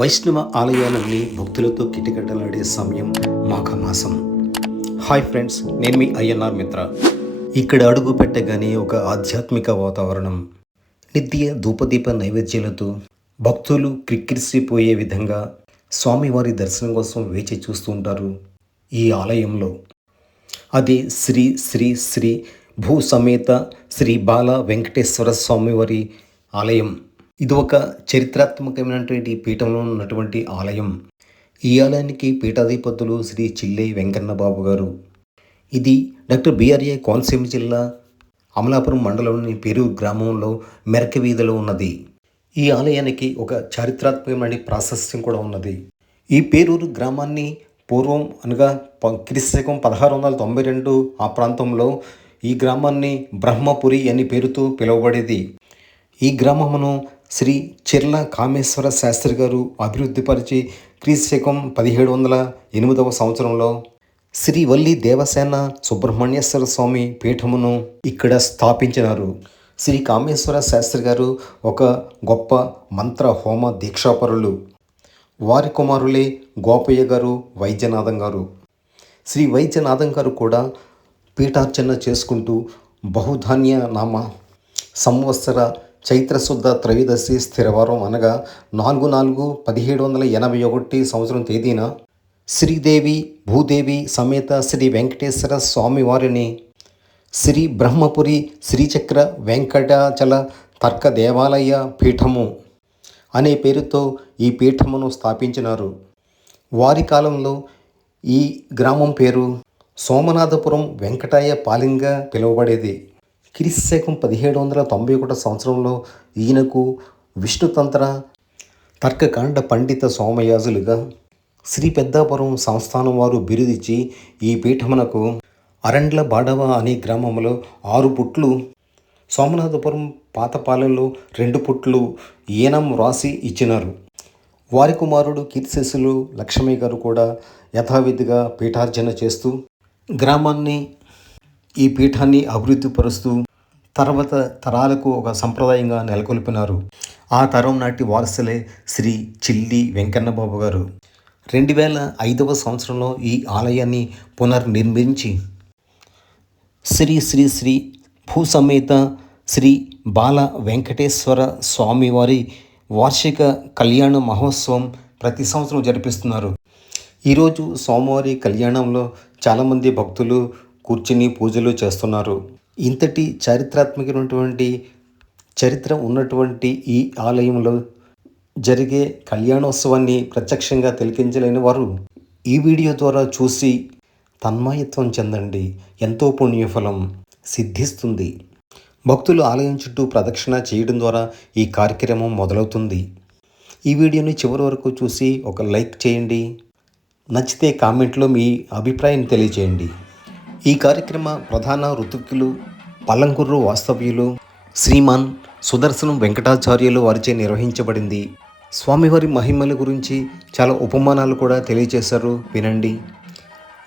వైష్ణవ ఆలయాలన్నీ భక్తులతో కిటకిటలాడే సమయం మాఘమాసం. హాయ్ ఫ్రెండ్స్, నేను మీ ఐఎన్ఆర్ మిత్ర. ఇక్కడ అడుగు పెట్టగానే ఒక ఆధ్యాత్మిక వాతావరణం, నిత్య ధూపదీప నైవేద్యాలతో భక్తులు క్రిక్కిరిసిపోయే విధంగా స్వామివారి దర్శనం కోసం వేచి చూస్తూ ఉంటారు ఈ ఆలయంలో. అది శ్రీ శ్రీ శ్రీ భూ సమేత శ్రీ బాల వెంకటేశ్వర స్వామివారి ఆలయం. ఇది ఒక చరిత్రాత్మకమైనటువంటి పీఠంలో ఉన్నటువంటి ఆలయం. ఈ ఆలయానికి పీఠాధిపతులు శ్రీ చిల్లై వెంకన్న బాబు గారు. ఇది డాక్టర్ బిఆర్ఏ కోనసీమ జిల్లా అమలాపురం మండలంలోని పేరూరు గ్రామంలో మెరక వీధిలో ఉన్నది. ఈ ఆలయానికి ఒక చారిత్రాత్మకమైన ప్రాశస్త్యం కూడా ఉన్నది. ఈ పేరూరు గ్రామాన్ని పూర్వం అనగా క్రీస్తు 1692 ఆ ప్రాంతంలో ఈ గ్రామాన్ని బ్రహ్మపురి అనే పేరుతో పిలువబడేది. ఈ గ్రామమును శ్రీ చిర్ల కామేశ్వర శాస్త్రి గారు అభివృద్ధిపరిచి క్రీస్తు 1708 సంవత్సరంలో శ్రీ వల్లి దేవసేన సుబ్రహ్మణ్యేశ్వర స్వామి పీఠమును ఇక్కడ స్థాపించినారు. శ్రీ కామేశ్వర శాస్త్రి గారు ఒక గొప్ప మంత్ర హోమ దీక్షాపరులు. వారి కుమారులే గోపయ్య గారు, వైద్యనాథం గారు. శ్రీ వైద్యనాథం గారు కూడా పీఠార్చన చేసుకుంటూ బహుధాన్య నామ సంవత్సర చైత్రశుద్ధ త్రయోదశి స్థిరవారం అనగా 4/4/1781 సంవత్సరం తేదీన శ్రీదేవి భూదేవి సమేత శ్రీ వెంకటేశ్వర స్వామివారిని శ్రీ బ్రహ్మపురి శ్రీచక్ర వెంకటాచల తర్క దేవాలయ పీఠము అనే పేరుతో ఈ పీఠమును స్థాపించినారు. వారి కాలంలో ఈ గ్రామం పేరు సోమనాథపురం వెంకటాయ పాలింగా పిలువబడేది. క్రీస్తు 1791 సంవత్సరంలో ఈయనకు విష్ణుతంత్ర తర్కకాండ పండిత సోమయాజులుగా శ్రీ పెద్దాపురం సంస్థానం వారు బిరుదిచ్చి ఈ పీఠమునకు అరండ్ల బాడవ అనే గ్రామంలో 6 పుట్లు, సోమనాథపురం పాతపాలెంలో 2 పుట్లు ఈనం రాసి ఇచ్చినారు. వారి కుమారుడు కీర్తిశేషులు లక్ష్మయ్య గారు కూడా యథావిధిగా పీఠార్జన చేస్తూ గ్రామాన్ని ఈ పీఠాన్ని అభివృద్ధి పరుస్తూ తర్వాత తరాలకు ఒక సంప్రదాయంగా నెలకొల్పినారు. ఆ తరం నాటి వారసులే శ్రీ చిల్లి వెంకన్నబాబు గారు. 2005 సంవత్సరంలో ఈ ఆలయాన్ని పునర్నిర్మించి శ్రీ శ్రీ శ్రీ భూసమేత శ్రీ బాల వెంకటేశ్వర స్వామివారి వార్షిక కళ్యాణ మహోత్సవం ప్రతి సంవత్సరం జరిపిస్తున్నారు. ఈరోజు స్వామివారి కళ్యాణంలో చాలామంది భక్తులు కూర్చుని పూజలు చేస్తున్నారు. ఇంతటి చారిత్రాత్మకమైనటువంటి చరిత్ర ఉన్నటువంటి ఈ ఆలయంలో జరిగే కళ్యాణోత్సవాన్ని ప్రత్యక్షంగా తిలకించలేని వారు ఈ వీడియో ద్వారా చూసి తన్మయత్వం చెందండి. ఎంతో పుణ్యఫలం సిద్ధిస్తుంది. భక్తులు ఆలయం చుట్టూ ప్రదక్షిణ చేయడం ద్వారా ఈ కార్యక్రమం మొదలవుతుంది. ఈ వీడియోని చివరి వరకు చూసి ఒక లైక్ చేయండి. నచ్చితే కామెంట్లో మీ అభిప్రాయం తెలియజేయండి. ఈ కార్యక్రమ ప్రధాన ఋతుక్కులు పల్లంకుర్రు వాస్తవ్యులు శ్రీమాన్ సుదర్శనం వెంకటాచార్యులు వారిచే నిర్వహించబడింది. స్వామివారి మహిమల గురించి చాలా ఉపమానాలు కూడా తెలియజేశారు, వినండి.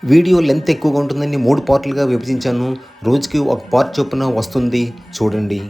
వీడియో లెంత్ ఎక్కువగా ఉంటుందని 3 పార్ట్లుగా విభజించాను. రోజుకి ఒక పార్ట్ చొప్పున వస్తుంది, చూడండి.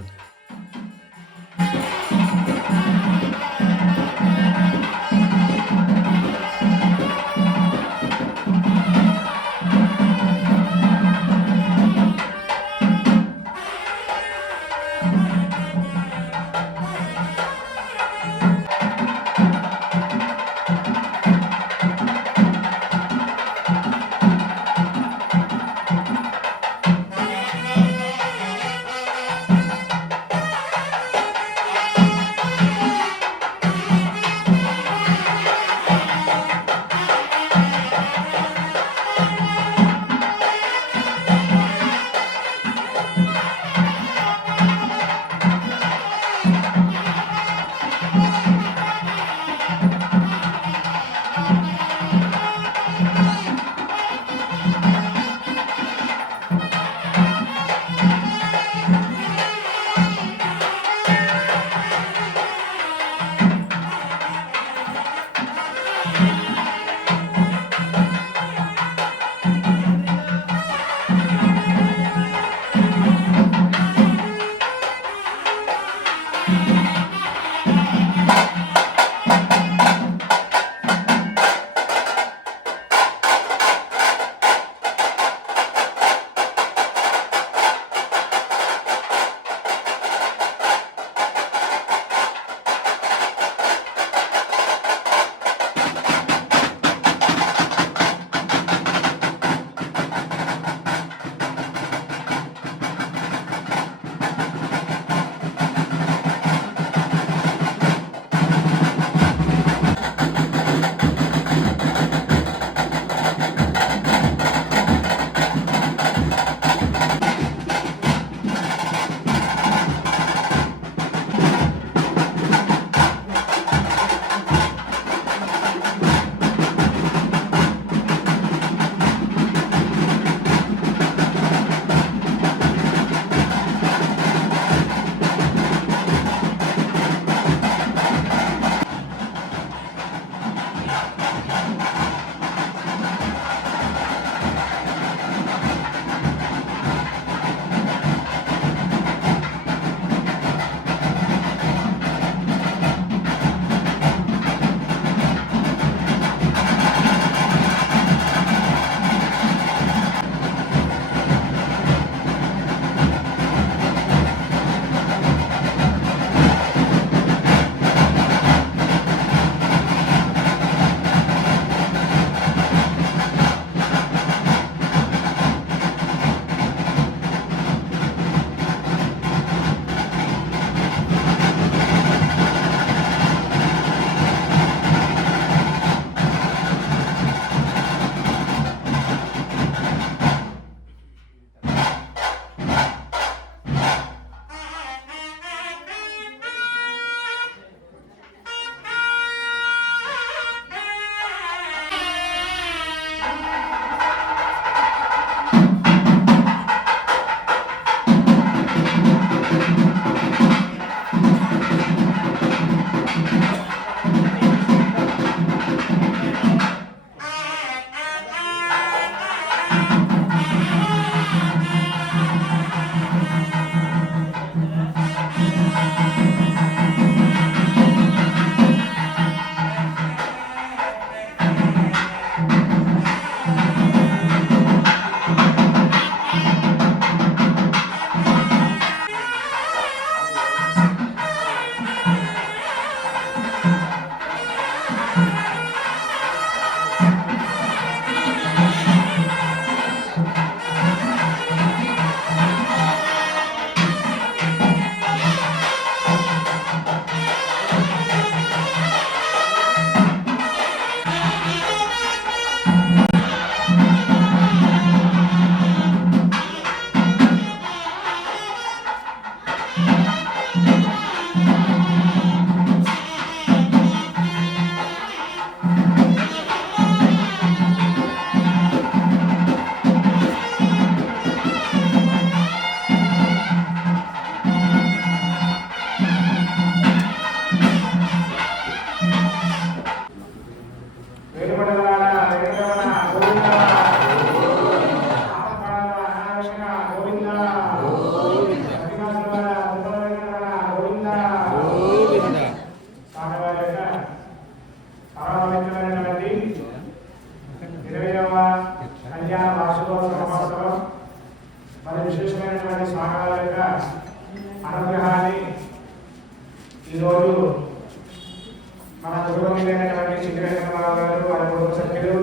పెద్దలైనటువంటి చిన్న వెంకటరావు గారు వారి కుటుంబ సభ్యులు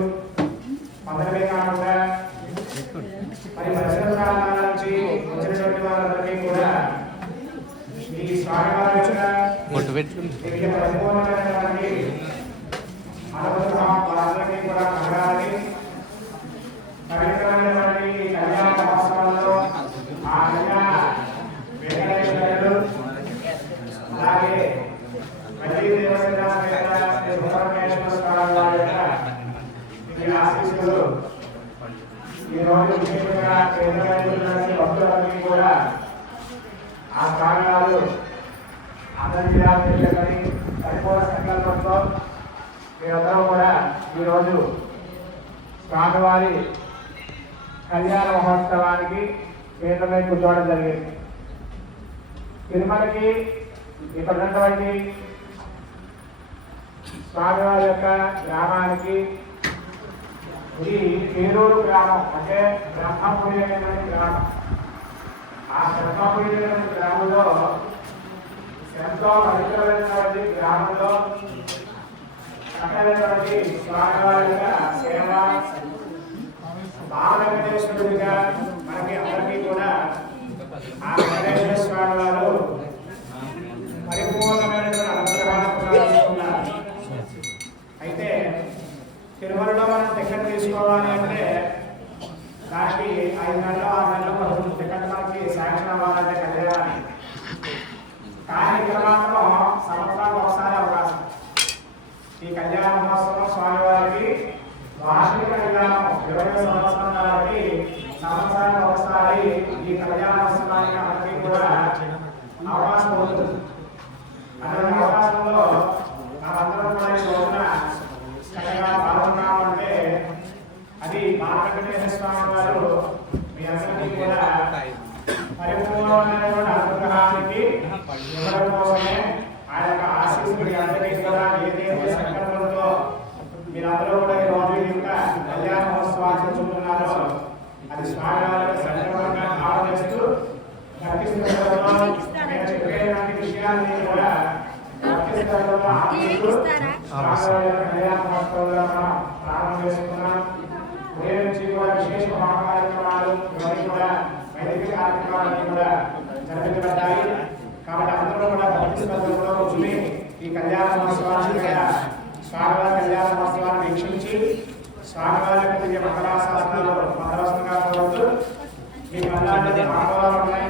అందరికీ కాకుండా మరి పరిసర ప్రాంతాల నుంచి వచ్చినటువంటి వారందరికీ కూడా ఈ స్వామివారి యొక్క పరిపూర్ణమైనటువంటి అనుగ్రహం వారందరికీ కూడా కలగాలని పవిత్రమైనటువంటి కళ్యాణ మహోత్సవంలో ఆ కళ్యాణ వెంకటేశ్వరుడు అలాగే మళ్ళీ దేవసేన సుబ్రహ్మణ్యేశ్వర స్వామి వారి యొక్క ఆశీస్సులు ఈ రోజు విశేషంగా కేంద్రమైనటువంటి భక్తులందరికీ కూడా ఆ స్వామివారు అందరి పరిపూర్ణ సంకల్పంతో మీరందరూ కూడా ఈరోజు స్వామివారి కళ్యాణ మహోత్సవానికి కేంద్రమై కూర్చోవడం జరిగింది. తిరుమలకి ఇక్కడ ఉన్నటువంటి స్వామివారి యొక్క గ్రామానికి ఇది పేరూరు గ్రామం, అంటే బ్రహ్మపురి అనేటువంటి గ్రామం. ఆ బ్రహ్మపురి అనేటువంటి గ్రామంలో ఎంతో పవిత్రమైనటువంటి గ్రామంలో అక్కడైనటువంటి స్వామివారి యొక్క సేవ బాలవెంకటేశ్వరుడిగా మనకి అందరికీ కూడా ఆ వెంకటేశ్వర స్వామి వారు పరిపూర్ణమైనటువంటి అనుగ్రహాన్ని ప్రసాదిస్తున్నారు. అయితే తిరుమలలో మనం టికెట్ తీసుకోవాలి అంటే దానికి 5 నెలలు 6 నెలలు పడుతుంది. టికెట్ మనకి శాంక్షన్ అవ్వాలంటే కళ్యాణాన్ని. కానీ ఇక్కడ మాత్రం సంవత్సరానికి ఒకసారి అవకాశం. ఈ కళ్యాణ మహోత్సవం స్వామివారికి వార్షిక కళ్యాణం 20వ సంవత్సరం కాబట్టి సంవత్సరానికి ఒకసారి ఈ కళ్యాణ మహోత్సవానికి అందరికీ కూడా అవకాశం ఉంటుంది. అటువంటి అవకాశంలో మనందరం కూడా ఈ రోజున చక్కగా పాల్గొన్నామంటే అది బాలవెంకటేశ్వర స్వామి వారు మీ అందరికీ కూడా పరిపూర్ణమైనటువంటి అనుగ్రహానికి ఇవ్వడం కోసమే ఆ యొక్క ఆశీస్సులు మీ అందరికీ కూడా ఏదైతే సంకల్పంతో మీరందరూ కూడా ఈ రోజు యొక్క కళ్యాణ మహోత్సవాన్ని చూస్తున్నారో అది స్వామివారి యొక్క సంకల్పంగా ఆలోచిస్తూ భక్తి శ్రద్ధలతో నేను చెప్పేటువంటి విషయాన్ని కూడా భక్తి శ్రద్ధలతో ఆలోచిస్తూ స్వామివారి యొక్క కళ్యాణ మహోత్సవంలో మనం ప్రారంభం చేసుకున్నాం. ఉదయం నుంచి కూడా విశేష మహా కార్యక్రమాలు ఇవన్నీ కూడా వైదిక కార్యక్రమాలన్నీ కూడా జరిపించబడ్డాయి. కాబట్టి అందరూ కూడా భక్తి శ్రద్ధలతో కూర్చుని ఈ కళ్యాణ మహోత్సవాన్ని స్వామివారి కళ్యాణ మహోత్సవాన్ని వీక్షించి స్వామివారి యొక్క దివ్య మంగళాశాసనాలు మంగళంగా కోరుతూ మీకు అలాంటి ఆహ్వానాలు ఉన్నాయి.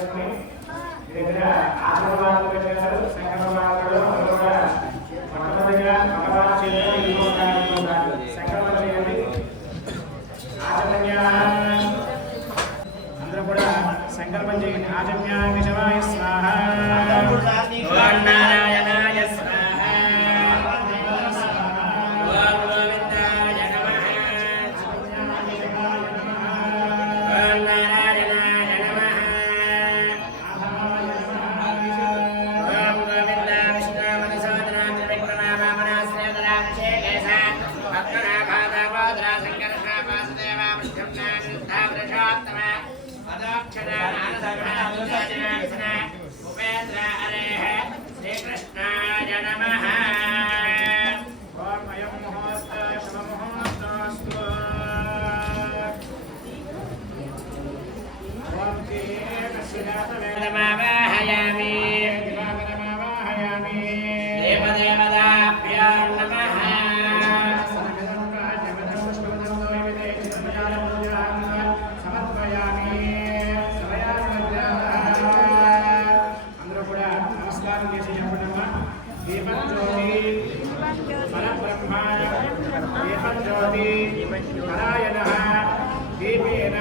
చేసుకుని మీ దగ్గర ఆశీర్వాదాలు పెట్టారు సంకల్పాలు కూడా మొట్టమొదటిగా భగవాన్ చేతిలో సంకల్పం చేయండి. ఆచమన్య అందరూ కూడా సంకల్పం చేయండి. ఆచమ్య విషమాయ స్వాహ ఓం నారాయణాయ స్వాహ ఓం గోవిందాయ నమః ఓం నారాయణాయ నమః ఓం గోవింద విష్ణుమధుసూదనాం త్రివిక్రమామనాశ్రేయదరాక్షేకేశ పద్మనాభాదామోదర సంకర్షణ వాసుదేవ విష్ణునాథ అదోక్షర ఆనందన ఉపేంద్ర హరేః శ్రీకృష్ణాయ నమః. ఓం అయం ముహూర్త శుభ ముహూర్తోస్తు. ఓం దీపదమావాహయామి దీపదమావాహయామి దేవదేవతాభ్యో నమః. అందరూ కూడా నమస్కారం చేసి చెప్పండమ్మా. దీపజ్యోతి పరబ్రహ్మ దీపజ్యోతి నారాయణః దీపేన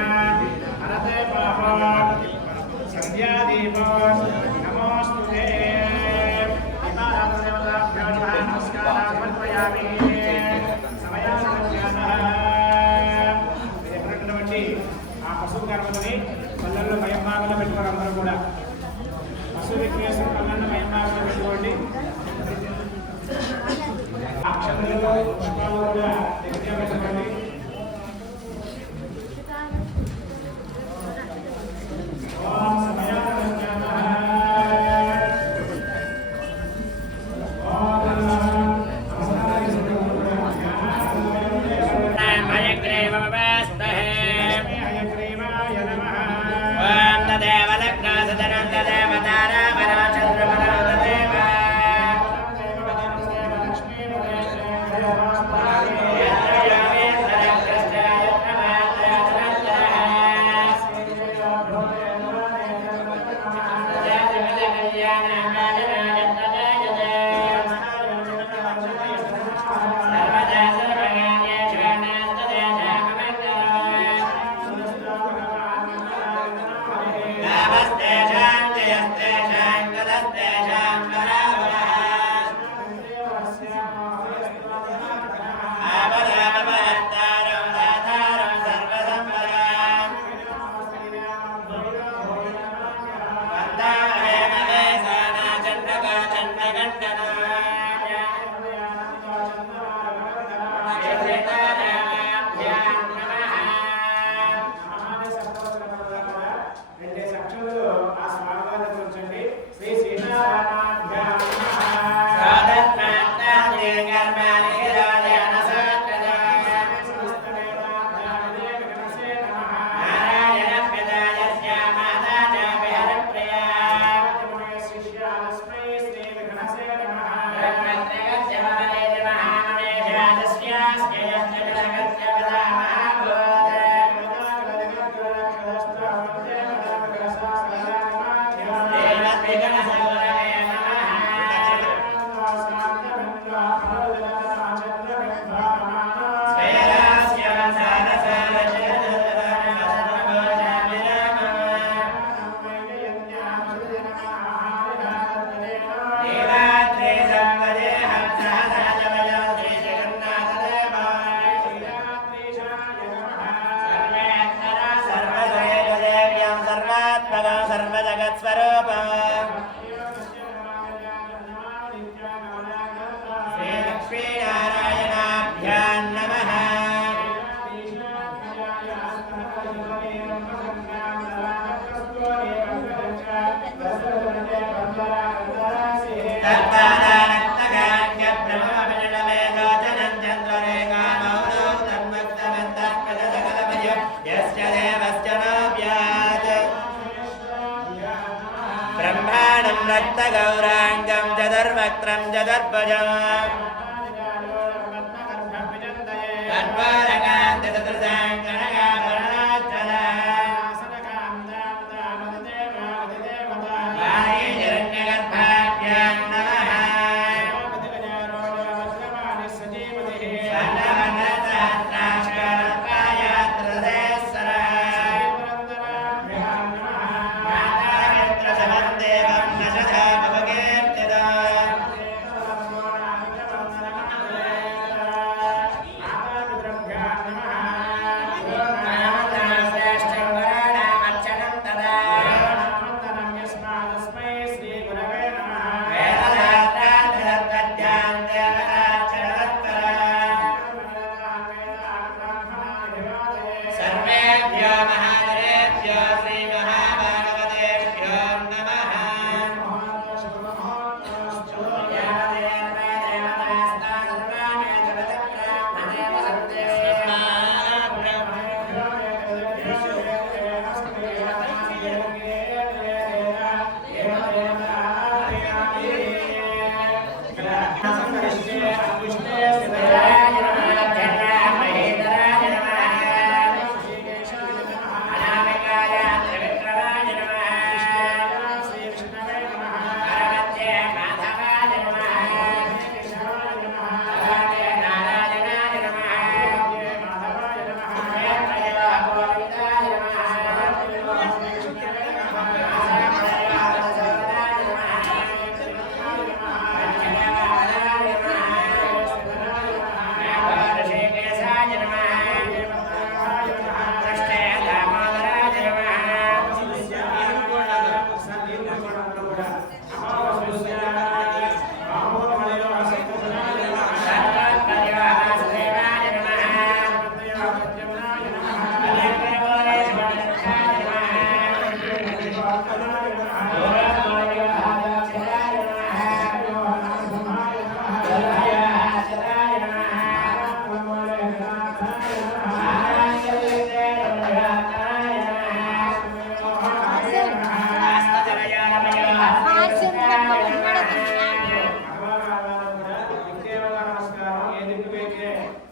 హరతే పాపం సంధ్యాదీపో నమోస్తుతే. దీపారాధనదేవతాభ్యో నమః. నమస్కారాన్ సమర్పయామి. ఎక్కడున్నటువంటి ఆ పశువు గర్భని పల్లెల్లో మయంభాగంలో పెట్టుకోరు. అందరూ కూడా పశువు విక్రేశ్వర పల్లెల్లో మయంభాగంలో పెట్టుకోండి. అక్షరాలు పుష్పాలు కూడా దగ్గర పెట్టుకోండి. ఓం సమయానందనః ఓం హయగ్రీవాయ నమః. ఓం తదేవలగ్నాసదనం తదేవతారావరాచంద్రమనాదేవ ब्रह्माणं रक्तगौराङ्गं जदर्वक्त्रं जदर्भजम्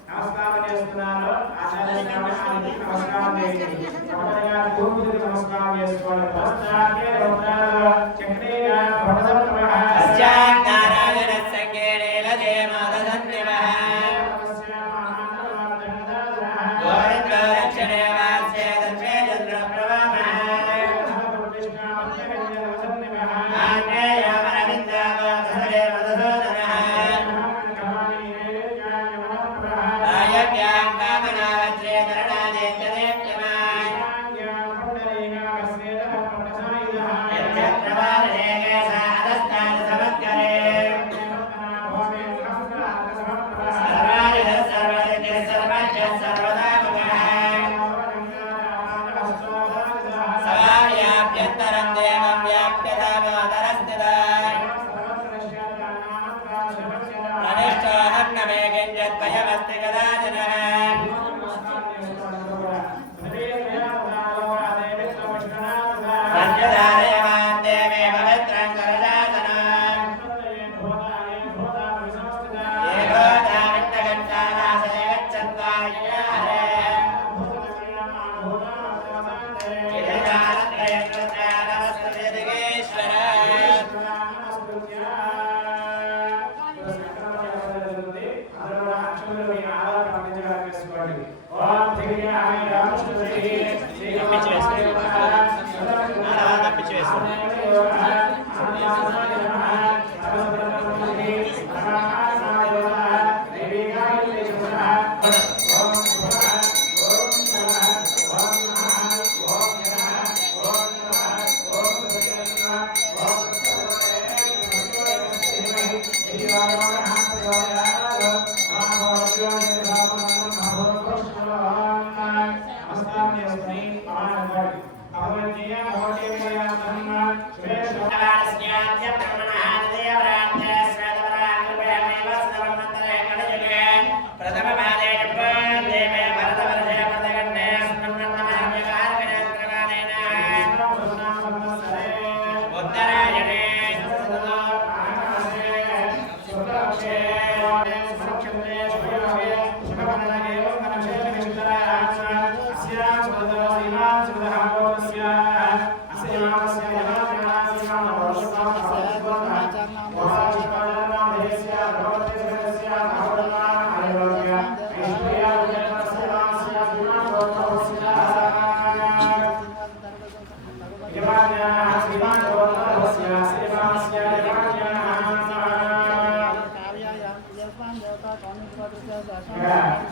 నమస్కారం చేస్తున్నాను. ఆచార్య నమస్కారం చేయండి. పూర్వజులకు నమస్కారం చేసుకోండి.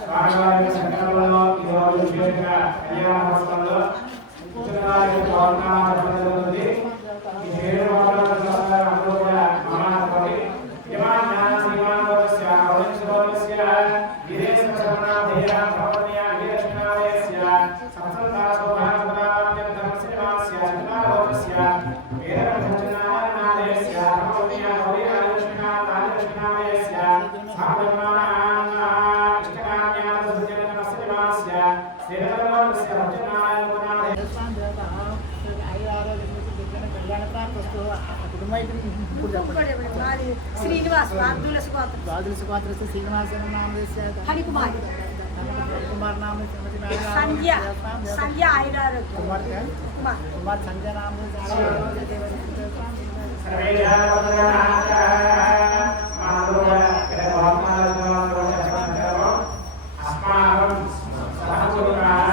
స్వామివారి సంకల్పంలో ఈరోజు విశేషంగా కళ్యాణ మహోత్సవంలో ఉత్తరాది పౌర్ణామ జరుగుతుంది. ఈ 7 పౌర్ణాల అందరూ కూడా మహానపడి యమాన శ్రీమానోస్య అవనిశ్వరస్య విదేశ సమనాధేయ భవన్య విదేశనాదేస్య సంసంతాసో భారతనామత్యం ధర్మసినిమాస్య చంద్రాలోకస్య వేదపఠనానాదేస్య భవన్య గౌరీనాదేశనాదేస్య సాధర్మాణ కుటుంబం మాది శ్రీనివాస్ తులసి గోత్రం ద్వాదశ గోత్ర శ్రీనివాస నామ హరికుమారి కుమార్ నామ సంధ్య సంధ్య ఐరారోగ్యం కుమార్తె కుమార్ కుమార్ సంధ్య నామ सर्वे जातवदनाः मानवः ग्रहवात्मानः अस्माकं सहकुरुणाः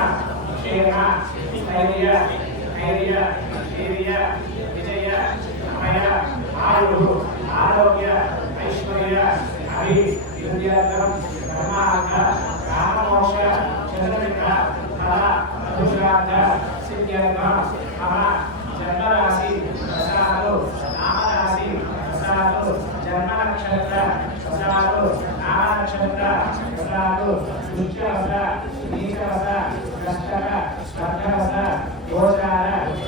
क्षेम स्थैर्य धैर्य वीर्य विजय अभय आयुः आरोग्य ऐश्वर्य अभिवृद्ध्यर्थं धर्मार्थ काममोक्ष चन्द्रमित्र फल मधुश्राद्ध सिद्ध्यर्थं मम जन्मराशि प्रसादो नामराशि प्रसादो जन्म नक्षत्र प्रसादो नाम नक्षत्र प्रसादो दुष्टवस नीचवस कष्टक स्पर्धवस गोचार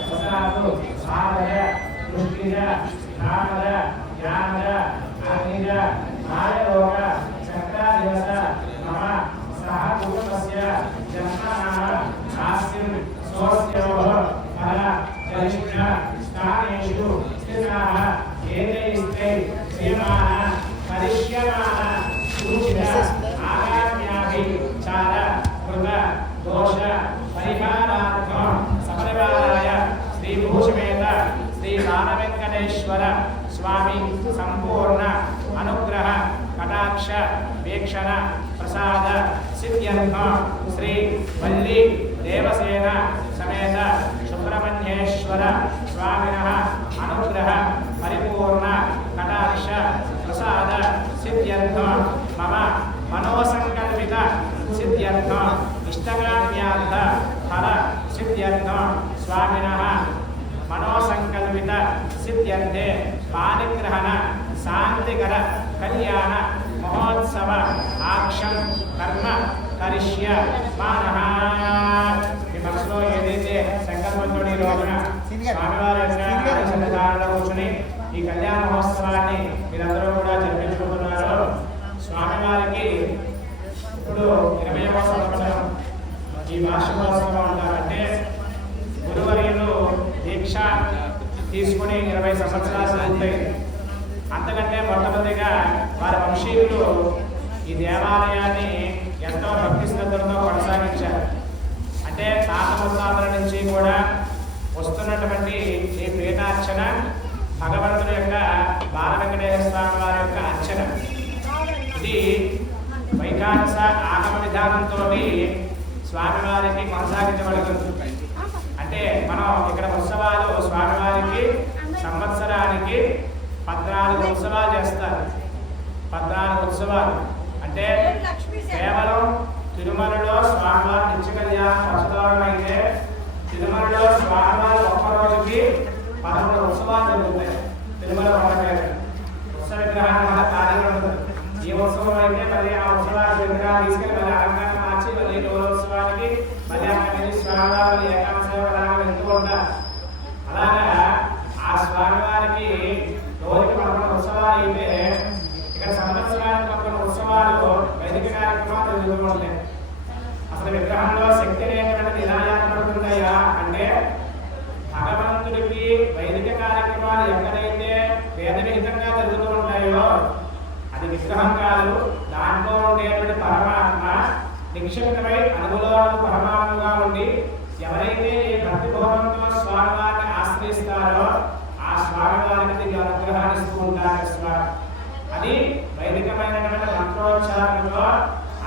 प्रसादो भावय दृष्टिज कामद ज्ञानद अग्निज मायरोग चक्रादिवस मम सह कुटुम्बस्य जन्मनाम हास्यं स्वस्योः फल जलिष्ठ स्थानेषु स्थिताः एतैस्ते क्रियमाण करिष्यमाण सूचित आगाम्याभिचार कृत दोष परिहारार्थं सपरिवाराय श्रीभूषमेत श्री बालवेंकटेश्वर स्वामी संपूर्ण अनुग्रह कटाक्ष वीक्षण प्रसाद सिद्ध्यर्थं श्री वल्ली देवसेन समेत सुब्रह्मण्येश्वर स्वामिनः अनुग्रह परिपूर्ण कटाक्ष प्रसाद सिद्ध्यर्थं मम मनोसंकल्पित सिद्ध्यर्थं इष्टकाम्यार्थ फल सिद्ध्यर्थं स्वामिनः मनोसंकल्पित सिद्ध्यर्थे पाणिग्रहण शांतिकर कल्याण महोत्सव आक्षम कर्म करिष्य मानः ఈ మనసులో ఏదైతే సంకల్పంతోని ఈ రోజున స్వామివారి యొక్క సన్నిధానంలో కూర్చుని ఈ కళ్యాణ మహోత్సవాన్ని మీరందరూ కూడా జరిపించుకుంటున్నారు. స్వామివారికి ఇప్పుడు 20వ సంవత్సరం ఈ వార్షికోత్సవం అంటారంటే గురువర్యులు దీక్ష తీసుకుని 20 సంవత్సరాలు అవుతాయి. అంతకంటే మొట్టమొదటిగా వారి వంశీయులు ఈ దేవాలయాన్ని ఎంతో భక్తి శ్రద్ధలతో కొనసాగించారు. అంటే తాత ముత్తాతల నుంచి కూడా వస్తున్నటువంటి ఈ పీఠార్చన భగవంతుని యొక్క బాలవెంకటేశ్వర స్వామి వారి యొక్క అర్చన. ఇది వైఖానస ఆగమ విధానంతో స్వామివారికి కొనసాగించబడుతుంది. అంటే మనం ఇక్కడ ఉత్సవాలు స్వామివారికి సంవత్సరానికి 14 ఉత్సవాలు చేస్తారు. 14 ఉత్సవాలు అంటే కేవలం తిరుమలలో స్వామివారి నిత్య కళ్యాణ వసతోరణం అయితే తిరుమలలో స్వామివారి ఒక్క రోజుకి 11 ఉత్సవాలు జరుగుతాయి. తిరుమల పండుగ ఉత్సవ విగ్రహాన్ని మన ఖాళీగా ఉంటుంది. ఈ ఉత్సవం అయితే మళ్ళీ ఆ ఉత్సవాల విగ్రహాలు తీసుకెళ్ళి మళ్ళీ అలంకారం మార్చి మళ్ళీ రోజోత్సవానికి మళ్ళీ అక్కడ స్వామివారి ఏకాంశలాగా వెళ్తూ ఉంటారు. అలాగా ఆ స్వామివారికి రోజుకి 11 ఉత్సవాలు అయితే ఇక్కడ సంవత్సరానికి 11 ఉత్సవాలు వైదిక కార్యక్రమాలు జరుగుతూ ఉంటాయి. అసలు విగ్రహంలో శక్తి అనేటువంటిది ఎలా ఏర్పడుతుందయ్యా అంటే భగవంతుడికి వైదిక కార్యక్రమాలు ఎక్కడైతే వేద విహితంగా జరుగుతూ ఉంటాయో అది విగ్రహం కాదు. దాంట్లో ఉండేటువంటి పరమాత్మ నిక్షిప్తమై అనుగులో పరమాత్మగా ఉండి ఎవరైతే ఈ భక్తి భావంతో స్వామివారిని ఆశ్రయిస్తారో ఆ స్వామివారికి తిరిగి అనుగ్రహాన్ని ఇస్తూ ఉంటారు స్వామి. అది వైదికమైనటువంటి మంత్రోచ్చారణతో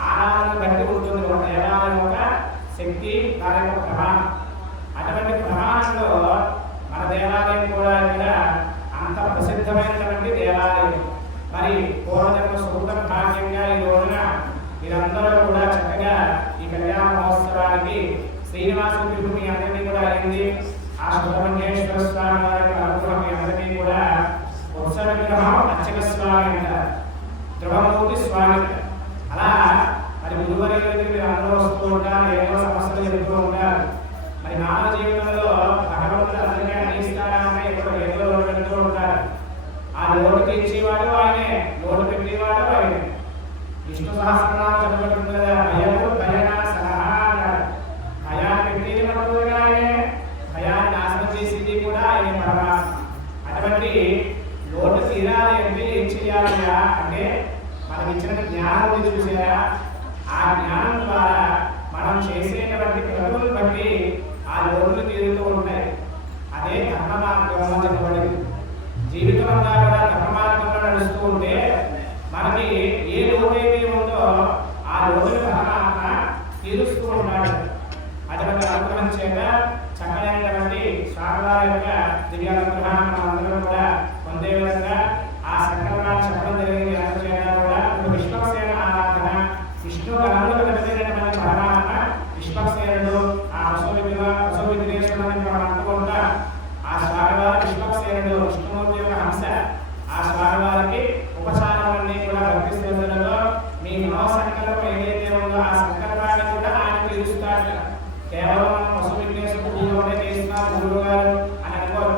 ఆరాధన బట్టి ఉంటుంది. ఒక దేవాలయం యొక్క శక్తి దాని యొక్క ప్రమాణం. అటువంటి ప్రమాణంలో మన దేవాలయం కూడా ఇక్కడ అంత ప్రసిద్ధమైనటువంటి దేవాలయం. మరి పూర్వజన్మ సుకృత భాగ్యంగా ఈ రోజున మీరందరూ కూడా చక్కగా ఈ కళ్యాణ మహోత్సవానికి శ్రీనివాసుడి మీ అందరినీ కూడా అయింది. ఆ సుబ్రహ్మణ్యేశ్వర స్వామి వారి యొక్క అనుగ్రహం మీ అందరినీ కూడా ఉత్సవ విగ్రహం అర్చక స్వామి అంటారు, ధ్రువమూర్తి స్వామి. అలా మరి గురువర్యుల దగ్గర మీరు అందరూ వస్తూ ఉంటారు, ఏదో సమస్యలు చెబుతూ ఉంటారు. మరి మానవ జీవితంలో భగవంతుడు అందరికీ అందిస్తారని ఎప్పుడు ఏదో లోటు పెడుతూ ఉంటారు. ఆ లోటు తీర్చేవాడు ఆయనే, లోటు పెట్టేవాడు ఆయనే. విష్ణు సహస్రనామం చెప్పబడుతుంది కదా, భయము భయన సలహా అన్నాడు. భయాన్ని పెట్టేది మనకు ఆయనే, భయాన్ని నాశనం చేసేది కూడా ఆయన పరమాత్మ. మనకి లోటు తీరాలి అంటే ఏం చేయాలయ్యా అంటే మనకి ఇచ్చిన జ్ఞానం ఉంది చూసారా, ఆ జ్ఞానం ద్వారా మనం చేసేటువంటి క్రతువులు బట్టి ఆ లోటులు తీరుతూ ఉంటాయి. అదే కర్మ మార్గం అని చెప్పబడింది. జీవితం అంతా కూడా కర్మ మార్గంలో నడుస్తూ ఉంటే మనకి ఏ లోటైతే ఉందో ఆ లోటుని పరమాత్మ తీరుస్తూ ఉంటాడు. అటువంటి అనుగ్రహం చేత చక్కనైనటువంటి స్వామివారి యొక్క దివ్యానుగ్రహాన్ని మనం అందరం కూడా పొందే విధంగా ఆ సంకల్పాన్ని చెప్పడం జరిగింది. అందుచేత కూడా విశ్వక్సేన ఆరాధన, విష్ణు గణములకు తెలిసినటువంటి పరమాత్మ విశ్వక్సేనుడు, ఆ విఘ్నేశ్వరుని మనం అంటూ ఉంటాం. ఆ స్వామివారి విశ్వక్సేనుడు, విష్ణుమూర్తి యొక్క హంస. ఆ స్వామివారికి ఉపచారాలన్నీ కూడా భక్తి శ్రద్ధలతో మీ మనోసంకల్పం ఏదైతే ఉందో ఆ సంకల్పాన్ని కూడా ఆయన తీరుస్తాడు. కేవలం విఘ్నేశ్వరుడు పూజలోనే చేస్తున్నారు గురువు గారు అని అనుకోరు.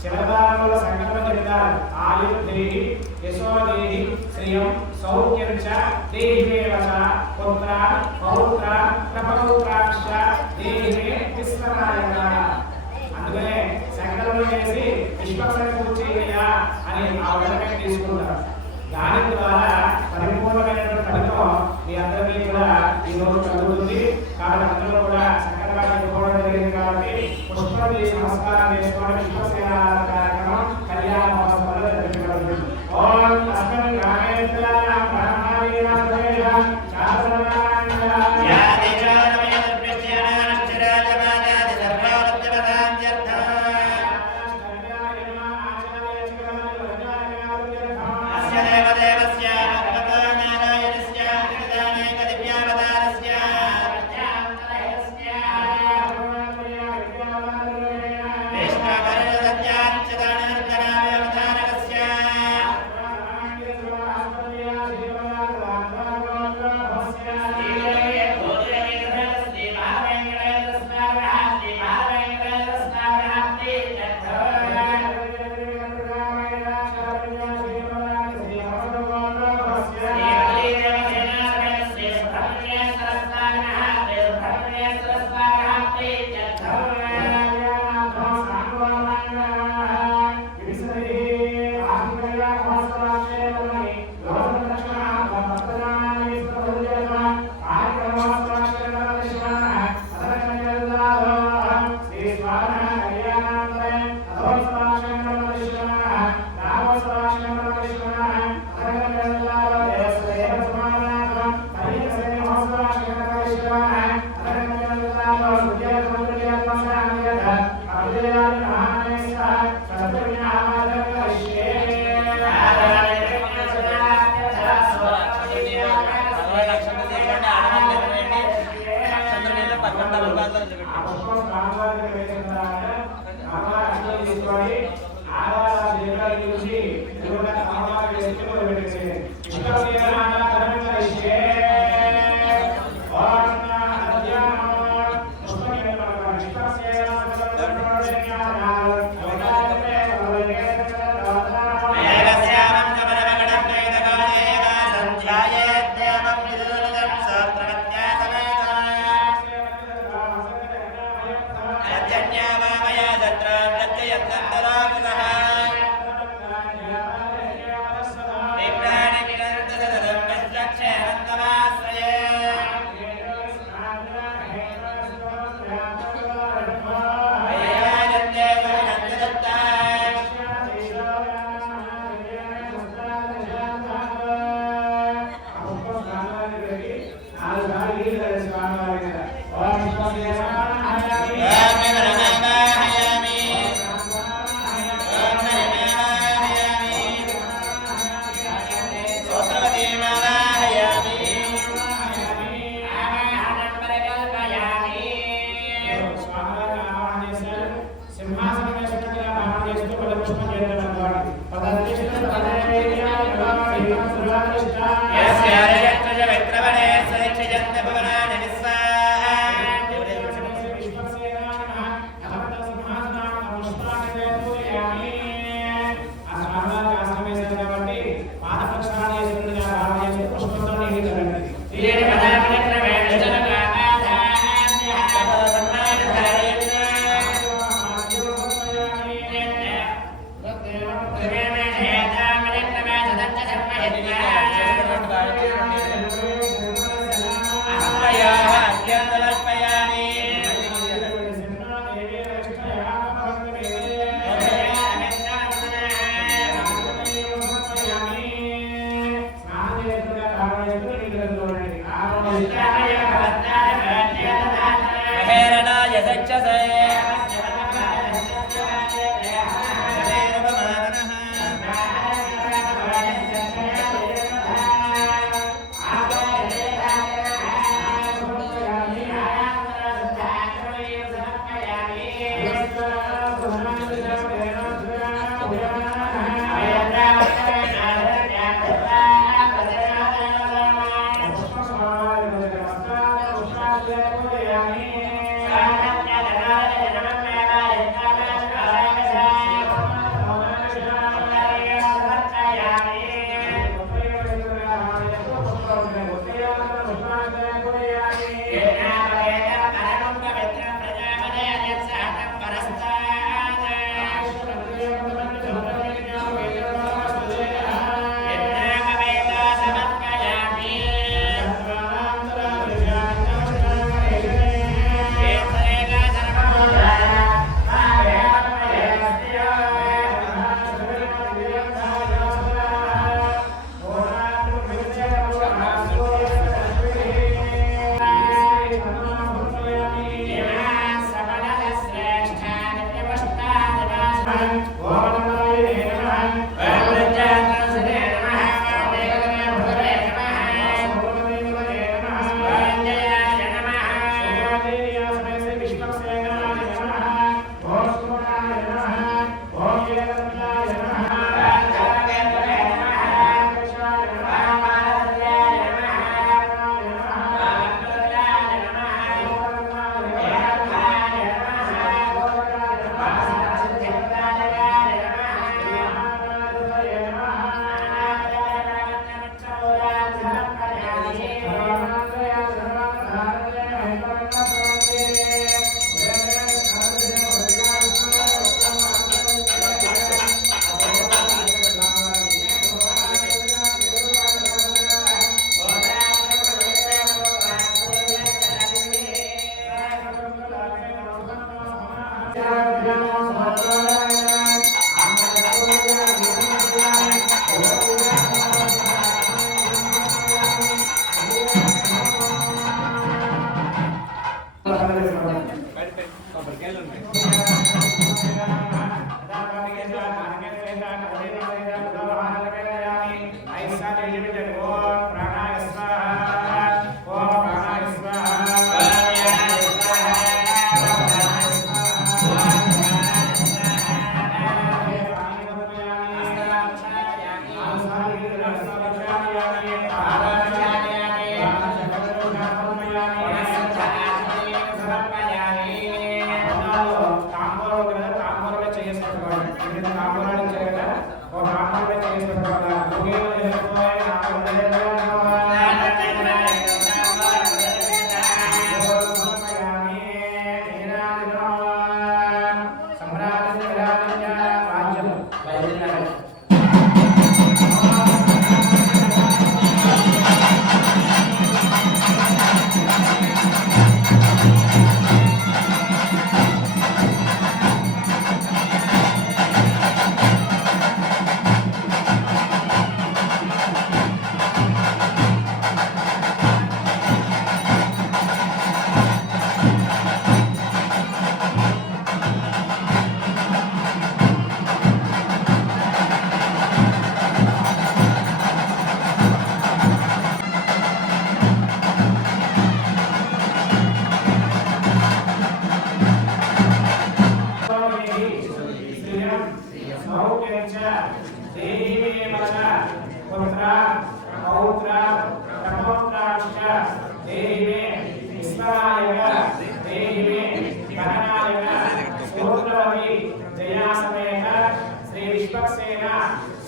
చివరిదారుల సంకల్పం చెప్తారు. ఆయుర్దేహి యశోదేహి శ్రియం సౌఖ్యం చ దేహిమేవ చ పుత్ర పౌత్ర ప్రపౌత్రాక్ష దేహిమే విశ్వనాయక. అందుకనే సంకల్పం చేసి విశ్వక్సేన పూజ చేయయ్యా అని ఆ విధంగా తీసుకుంటారు. దాని ద్వారా పరిపూర్ణమైనటువంటి ఫలితం మీ అందరికీ కూడా ఈ రోజు కలుగుతుంది. కాబట్టి అందరూ కూడా సంకల్పాన్ని చెప్పుకోవడం జరిగింది. కాబట్టి పుష్పం చేసి నమస్కారం చేసుకోవడం విశ్వసేన కార్యక్రమం కళ్యాణ మహోత్సవంలో జరుగుతుంది. ఓం అస్మిన్ రామేంద్రాయ బ్రహ్మావీరాయ శాస్త్రనారాయణ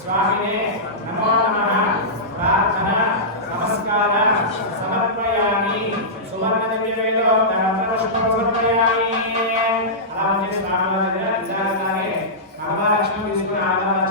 स्वामिने नमो नमः प्रार्थना नमस्कार समर्पयामि सुवर्ण दिव्य वेदोक्तपुष्पं समर्पयामि आवाज स्नानादि विचाराने महालक्ष्मी विष्णु आवाज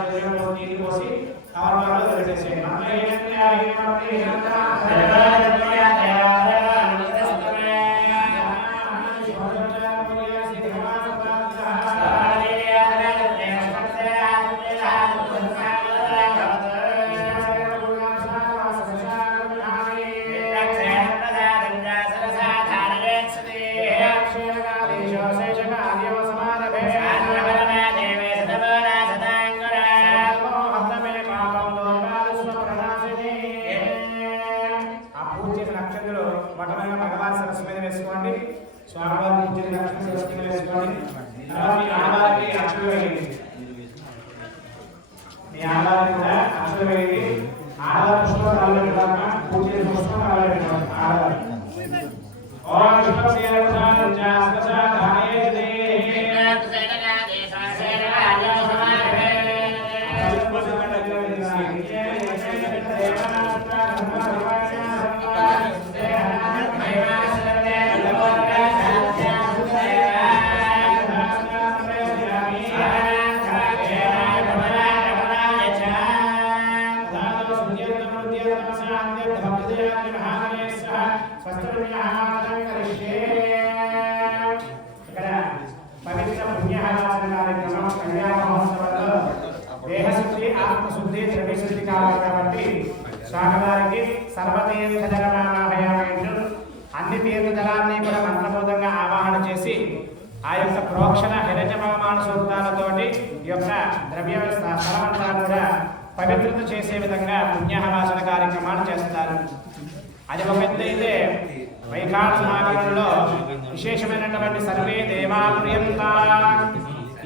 కళ్యాణ మహోత్సవంలో దేహశుద్ధి ఆత్మశుద్ధి త్రిశుద్ధి కావాలి కాబట్టి స్వామివారికి సర్వతీర్థ జలనామహయామేంటూ అన్ని తీర్థజలాన్ని కూడా మంత్రబోధంగా ఆవాహన చేసి ఆ యొక్క ప్రోక్షణ హిరణ్యపరమాణు సూక్తాలతోటి ఈ యొక్క ద్రవ్య స్థలమంతా కూడా పవిత్రత చేసే విధంగా పుణ్యాహవాసన కార్యక్రమాలు చేస్తారు. అది ఒక ఎత్తు అయితే వైఖాన సమాగమంలో విశేషమైనటువంటి సర్వే దేవాప్రియంత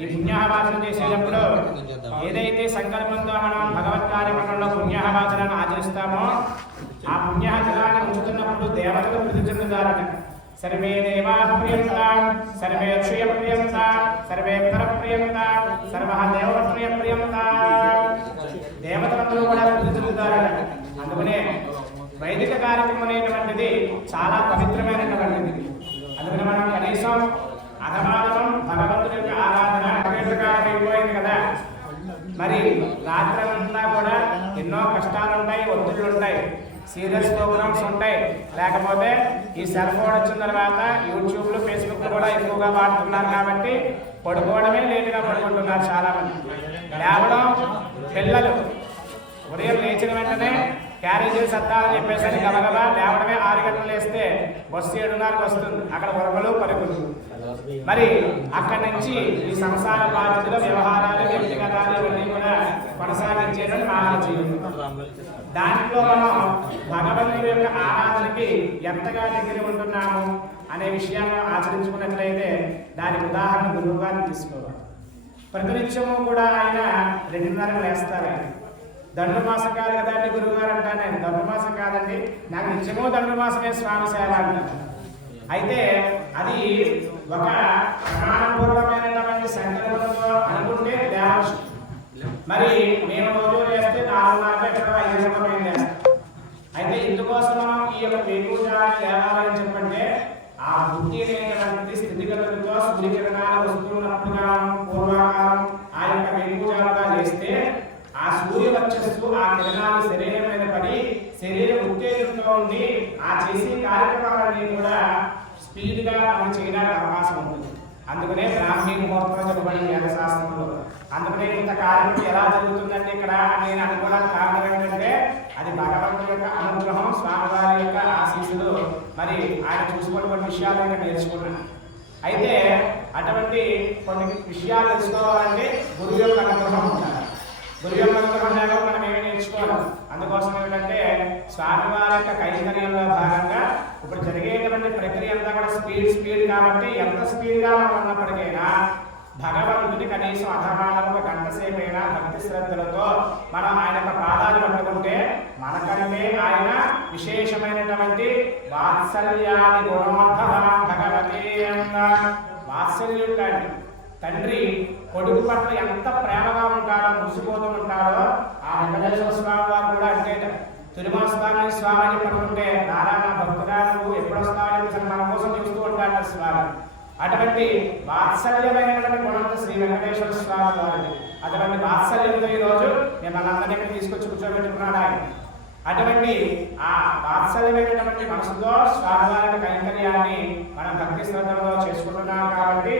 ఈ పుణ్యాహవాసన చేసేటప్పుడు ఏదైతే సంకల్పంతో మనం భగవత్ కార్యక్రమంలో పుణ్యాహవాసనను ఆచరిస్తామో ఆ పుణ్యాహజలాన్ని ఉంచుతున్నప్పుడు దేవతలు వృద్ధి చెందుతారట. సర్వే దేవాప్రియంత సర్వే క్షయప్రియంత సర్వే పరప్రియంత సర్వ దేవప్రియంత దేవతలందరూ కూడా వృద్ధి చెందుతారట. అందుకనే వైదిక కార్యక్రమం అనేటువంటిది చాలా పవిత్రమైనటువంటిది. అందుకని మనం కనీసం అధమానం భగవంతుడి యొక్క ఆరాధన అయిపోయింది కదా. మరి రాత్రంతా కూడా ఎన్నో కష్టాలు ఉంటాయి, ఒత్తిళ్ళు ఉంటాయి, సీరియస్ ప్రోగ్రామ్స్ ఉంటాయి. లేకపోతే ఈ సెల్ ఫోన్ వచ్చిన తర్వాత యూట్యూబ్లు ఫేస్బుక్లు కూడా ఎక్కువగా వాడుతున్నారు కాబట్టి పడుకోవడమే లేటుగా పడుకుంటున్నారు చాలామంది. లేవడం పిల్లలు ఉదయం లేచిన వెంటనే క్యారేజీలు సత్తాలని చెప్పేసి గబగబా లేవడమే 6 గంటలు లేస్తే బస్సు 7:30కి వస్తుంది. అక్కడ ఉరకలు పరుగులు. మరి అక్కడి నుంచి ఈ సంసార బాధ్యతలు వ్యవహారాలు వ్యక్తిగతాలు ఇవన్నీ కూడా కొనసాగించేటువంటి మానవ జీవితం. దాంట్లో మనం భగవంతుడి యొక్క ఆరాధనకి ఎంతగా దగ్గర ఉంటున్నాము అనే విషయాన్ని ఆచరించుకున్నట్లయితే దాని ఉదాహరణ గురువుగారిని తీసుకోవాలి. ప్రతినిత్యము కూడా ఆయన 2:30కి లేస్తారు. దండుమాసం కాదు కదండి గురువు గారు అంటా. నేను దండుమాసం కాదండి, నాకు నిత్యమో దండుమాసమే స్వామి సేవ అంటాను. అయితే అది ఒక ప్రమాణపూర్వకమైనటువంటి సంకల్పంతో అనుకుంటే దేవచ్చు. మరి మేము రోజు చేస్తే 4:45 చేస్తాం. అయితే ఇందుకోసం మనం ఈ యొక్క వేకుజాన్ని లేవాలని చెప్పంటే ఆ బుద్ధి అనేటువంటి స్థితిగతులతో సూర్యకిరణాలు వస్తున్నప్పుడుగా పూర్వకాలం ఆ యొక్క వేకుజాలుగా చేస్తే ఆ సూర్య వర్చస్సు ఆ కిరణాలు శరీరం మీద పడి శరీరం ఉత్తేజంతో ఉండి ఆ చేసే కార్యక్రమాలన్నీ కూడా స్పీడ్గా మనం చేయడానికి అవకాశం ఉంటుంది. అందుకనే బ్రాహ్మీ ముహూర్తం చెప్పబడింది వేదశాస్త్రంలో. అందుకనే ఇంత కార్యక్రమం ఎలా జరుగుతుందంటే ఇక్కడ నేను అనుకోవడానికి కారణం ఏంటంటే అది భగవంతుడి యొక్క అనుగ్రహం, స్వామివారి యొక్క ఆశీస్సులు. మరి ఆయన చూసుకున్న విషయాలు ఇంకా నేర్చుకున్నాను. అయితే అటువంటి కొన్ని విషయాలు తెలుసుకోవాలంటే గురువు యొక్క అనుగ్రహం ఉండాలి. గురువు యొక్క అనుగ్రహం లేక మనం ఏమి నేర్చుకోవాలి. అందుకోసం ఏంటంటే స్వామివారి యొక్క కైంకర్యంలో భాగంగా ఇప్పుడు జరిగేటువంటి ప్రక్రియ అంతా కూడా స్పీడ్ కాబట్టి ఎంత స్పీడ్గా మనం ఉన్నప్పటికైనా భగవంతుని కనీసం అధమానం 1 గంట సేపైనా భక్తి శ్రద్ధలతో మనం ఆయన యొక్క పాదాలు పట్టుకుంటే మనకంటే ఆయన విశేషమైనటువంటి వాత్సల్యాది గుణోద్భవ భగవతే వాత్సల్యం కానీ తండ్రి కొడుకు పట్ల ఎంత ప్రేమగా ఉంటాడో, మురిసిపోతూ ఉంటాడో ఆ వెంకటేశ్వర స్వామి వారు కూడా అంటే తిరుమలస్థానాన్ని స్వామిని పట్టుకుంటే నారాయణ భక్తుడా నువ్వు ఎప్పుడు వస్తావని మన కోసం చూస్తూ ఉంటాడు స్వామి. అటువంటి వాత్సల్యమైనటువంటి గుణంతో శ్రీ వెంకటేశ్వర స్వామి వారిని అటువంటి వాత్సల్యంతో ఈరోజు మేము మనందరినీ తీసుకొచ్చి కూర్చోబెట్టుకున్నాడు ఆయన. అటువంటి ఆ వాత్సల్యమైనటువంటి మనసుతో స్వామివారి కైంకర్యాన్ని మనం భక్తి శ్రద్ధలతో చేసుకుంటున్నాం కాబట్టి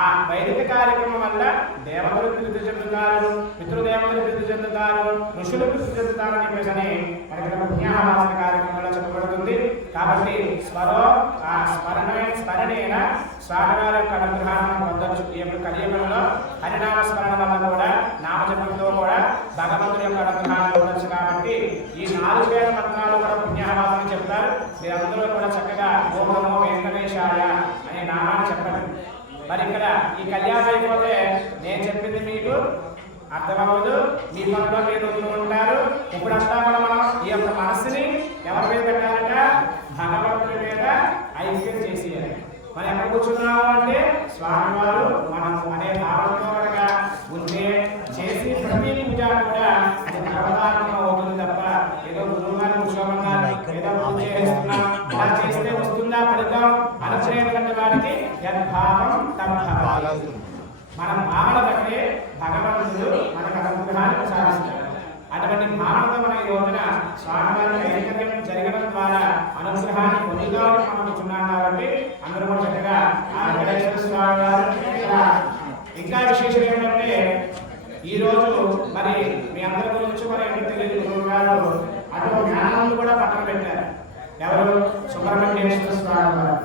ఆ వైదిక కార్యక్రమం వల్ల దేవతలు వృద్ధి చెందుతారు, పితృదేవతలు వృద్ధి చెందుతారు, ఋషులు వృద్ధి చెందుతారు అని చెప్పేసి మనకి పుణ్యాహవాసన కార్యక్రమంలో చెప్పబడుతుంది. కాబట్టి స్మరణేన స్వామివారి యొక్క అనుగ్రహాన్ని పొందొచ్చు. ఈ యొక్క కలియుగంలో హరినామ స్మరణ వల్ల కూడా నామజపంతో కూడా భగవంతుడి యొక్క అనుగ్రహాన్ని పొందొచ్చు. కాబట్టి ఈ 4000 మంత్రాలు కూడా పుణ్యాహవాసన చెప్తారు. మీరందరూ కూడా చక్కగా ఓం నమో వెంకటేశాయ అనే నామాన్ని చెప్పండి. మరి ఇక్కడ ఈ కళ్యాణం అయిపోతే నేను చెప్పింది మీకు అర్థమవ్వదు, మీ పనిలో మీరు ఉంటారు. ఇప్పుడంతా కూడా మనం ఈ యొక్క మనస్సుని ఎవరి మీద పెట్టాలంట? భగవంతుడి మీద ఐక్యం చేసేయాలి. మనం ఎక్కడ కూర్చున్నాము అంటే స్వామివారు మనం అనే భావంతో కనుక ఉంటే చేసి ప్రతి పూజ కూడా అది భగవదాత్మ అవుతుంది తప్ప ఏదో గురువు గారు కూర్చోమన్నారు, ఏదో పూజ చేస్తున్నాం ఇలా చేస్తే వస్తుందా ఫలితం అనుకునేటువంటి వాడికి యద్భావం తద్భవతి. మనం భావన బట్టే భగవంతుడు మనకు అనుగ్రహాన్ని ప్రసాదిస్తాడు. అటువంటి భావనతో మన ఈ రోజున స్వామివారి కైంకర్యం జరగడం ద్వారా అనుగ్రహాన్ని పొందుదామని మనం కూర్చున్నాం. కాబట్టి అందరూ కూడా చక్కగా ఆ వెంకటేశ్వర స్వామి వారు ఇంకా విశేషమైన ఈ రోజు మరి మీ అందరి గురించి మరి ఏంటో తెలియదు గురువు గారు అటు జ్ఞానాలను కూడా పక్కన పెట్టారు. ఎవరు? సుబ్రహ్మణ్యేశ్వర స్వామి వారు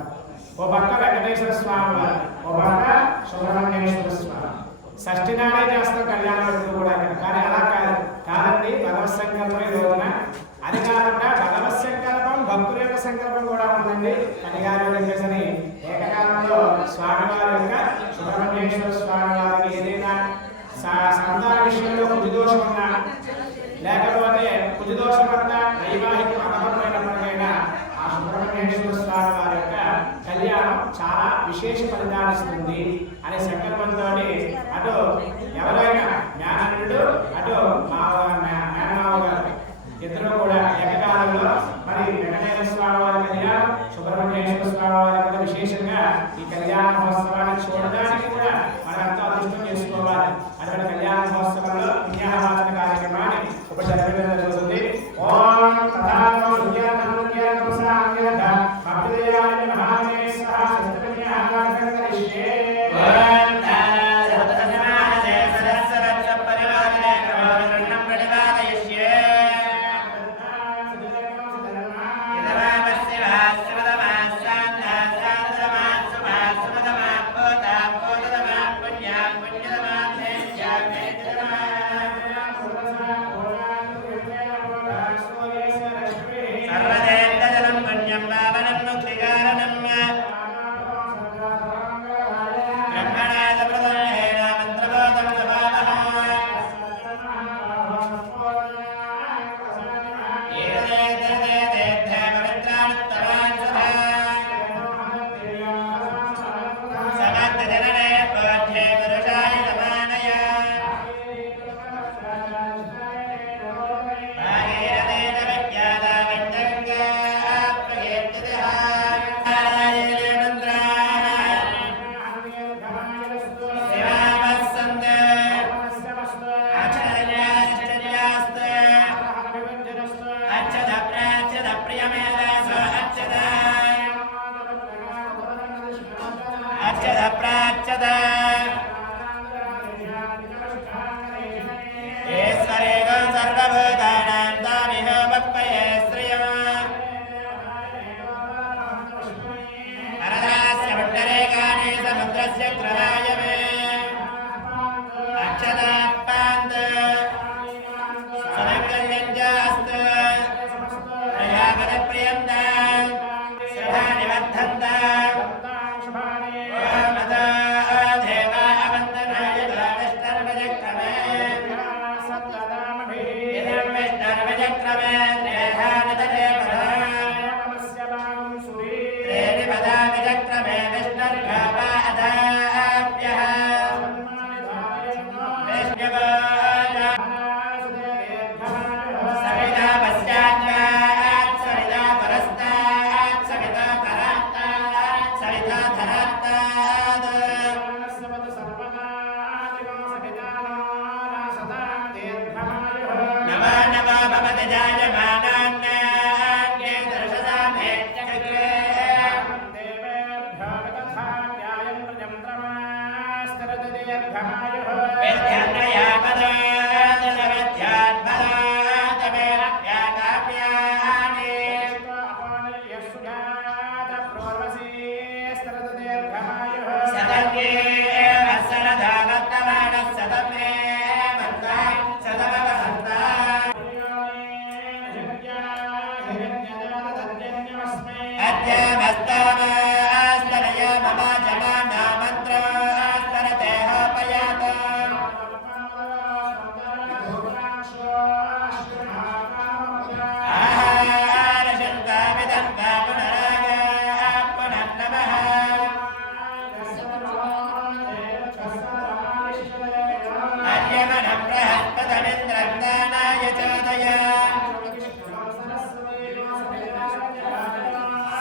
ఓ పక్క, వెంకటేశ్వర స్వామి వారు ఓ పక్క, సుబ్రహ్మణ్యేశ్వర స్వామి. షష్ఠి నాడే చేస్తాం కళ్యాణం ఎప్పుడు కూడా, కానీ అలా కాదండి. భగవత్ సంకల్పం ఈ రోజున. అది కాకుండా భగవత్ సంకల్పం భక్తుల యొక్క సంకల్పం కూడా ఉందండి. కనిగారు వెంకటేశ్వరి ఏకకాలంలో స్వామివారి యొక్క సుబ్రహ్మణ్యేశ్వర స్వామి వారికి ఏదైనా సంతాన విషయంలో కుజదోషం ఉన్నా, లేకపోతే కుజదోషం వల్ల వైవాహిక అపహరణమైనప్పటికైనా ఆ సుబ్రహ్మణ్యేశ్వర స్వామి వారి యొక్క కళ్యాణం చాలా విశేష ఫలితాన్నిస్తుంది అనే సంకల్పంతో అటు ఎవరైనా జ్ఞానుడు అటు మేనమావ గారు ఇద్దరు కూడా ఏకకాలంలో మరి వెంకటేశ్వర స్వామి వారి కళ్యాణం, సుబ్రహ్మణ్యేశ్వర స్వామి వారి కూడా విశేషంగా ఈ కళ్యాణ మహోత్సవాన్ని చూడడానికి కూడా మనంతా అదృష్టం చేసుకోవాలి. అటువంటి కళ్యాణ మహోత్సవంలో పుణ్యాహవాచన కార్యక్రమాన్ని ఒక జరగడం జరుగుతుంది. ఓం తథాగతం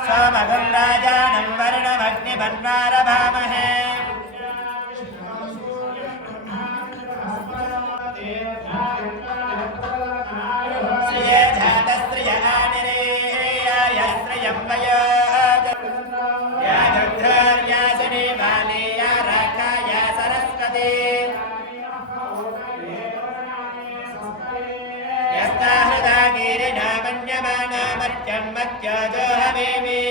सोमगं राजानं वर्णमग्निमन्वारभामहे श्रिये जातस्त्रिय आनिरेयाय श्रियं वयो या दुर्धर्या शनिवाली या राखा या सरस्वती हस्ताहृदागीरिणा मन्यमाना मत्यन्मत्याजो हमेमि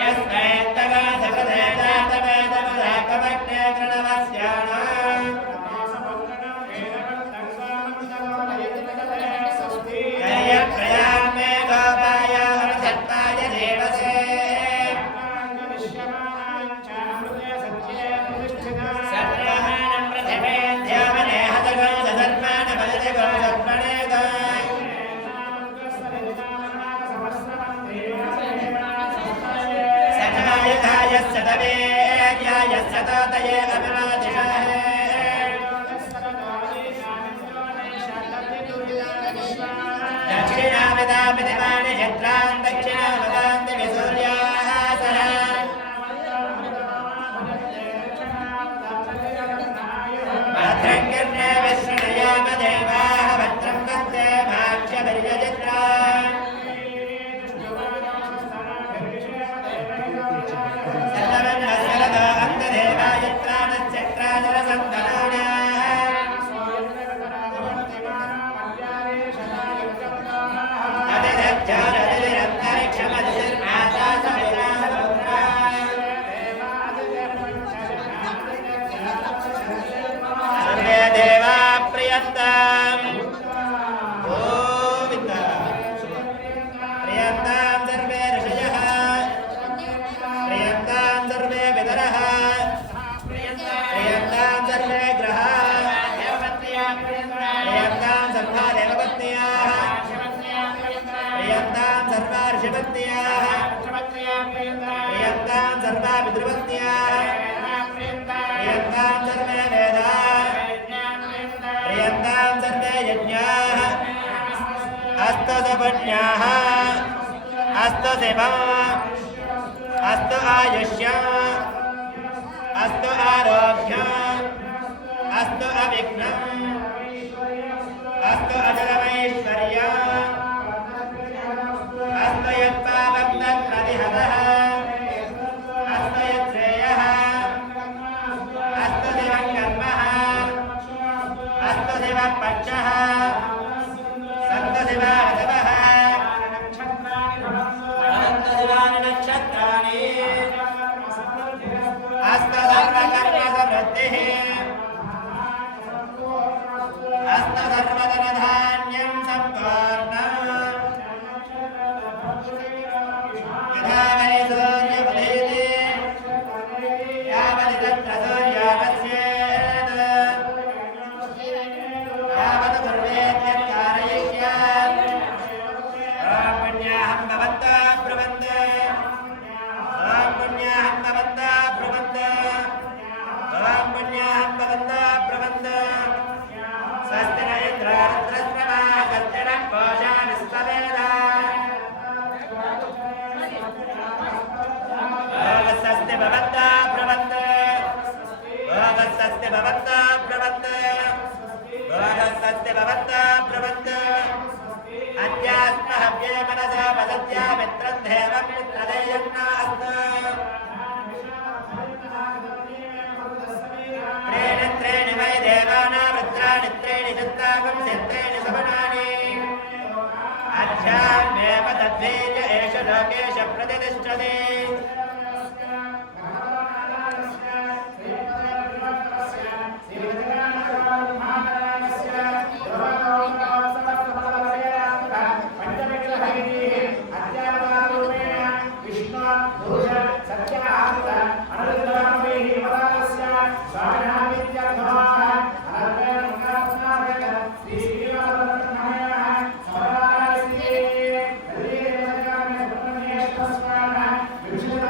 यस्मै तवा सकदेदातवेदमुदाकमग्ने कृणवस्याणाम् जयप्रयामे गोपाय हरसत्ताय देवसे सत्रमानं प्रथमे ध्यामने हतगो सधर्मान भजते गो सत्मने गाय सतायुधाय सतवेद्याय सततये अभिमादिषाहे दक्षिणाविदामितिमानि चित्रान् दक्षिणावदान्ति विसूर्याः सह भद्रं कर्णे विशृणयाम देवाः भद्रं वन्दे भाक्ष्यभिर्यचित्रान् सर्वन्नस्करतो सर्वे देवा प्रियन्ताम् गोविन्द प्रियन्तां सर्वे ऋषयः प्रियन्तां सर्वे विदरः प्रियन्तां सर्वे ग्रहाः प्रियन्तां सर्वा देवपत्न्याः प्रियन्तां सर्वा ऋषिपत्न्याः प्रियन्तां सर्वा पितृपत्न्याः प्रियन्तां सर्वे वेदाः प्रियन्तां सर्वे यज्ञाः अस्तु सुपुण्याः अस्तु शिवम् अस्तु आयुष्यम् अस्तु आरोग्यम् अस्तु अविघ्नम् अस्तु अजलमैश्वर्यम् अस्तु यत्पावक्तप्रतिहतः अस्तु यच्छ्रेयः अस्तु शिवकर्मः अस्तु शिवपक्षः अस्तु शिवादवः अस्तु शिवानि नक्षत्राणि अस्तु सर्वकर्मसमृद्धिः अस्तु सर्वधनधान्यं सम्पूर्णम् यथा वै सूर्योदयते यावत् तत्र सूर्योऽवस्येत् यावत् कुर्वेत् कारयिष्यात् ॐ पुण्याहं भवन्तः प्रबन्ध ॐ पुण्याहं भवन्तः प्रबन्ध ॐ पुण्याहं भवन्तः प्रबन्ध स्वस्ति न इन्द्रारुद्रस्रवा कस्तिरः पोषा विश्ववेदा स्वस्ति भवन्तः प्रबन्ध स्वस्ति भवन्तः प्रबन्ध स्वस्ति भवन्तः प्रबन्ध अद्यास्महव्ये मनसा वदत्या मित्रं देवं मित्रदेयन्नास्तु त्रीणि त्रीणि वै देवानां मित्राणि त्रीणि दत्ताकं सिद्धेनि समनानि अध्यात्मेव तद्वीर्य एष लोकेश प्रतिष्ठते Vision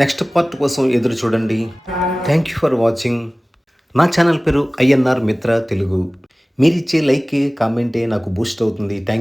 నెక్స్ట్ పార్ట్ కోసం ఎదురు చూడండి. Thank you for watching. నా ఛానల్ పేరు ఐఎన్ఆర్ మిత్ర తెలుగు. మీరిచ్చే లైక్ కామెంటే నాకు బూస్ట్ అవుతుంది. థ్యాంక్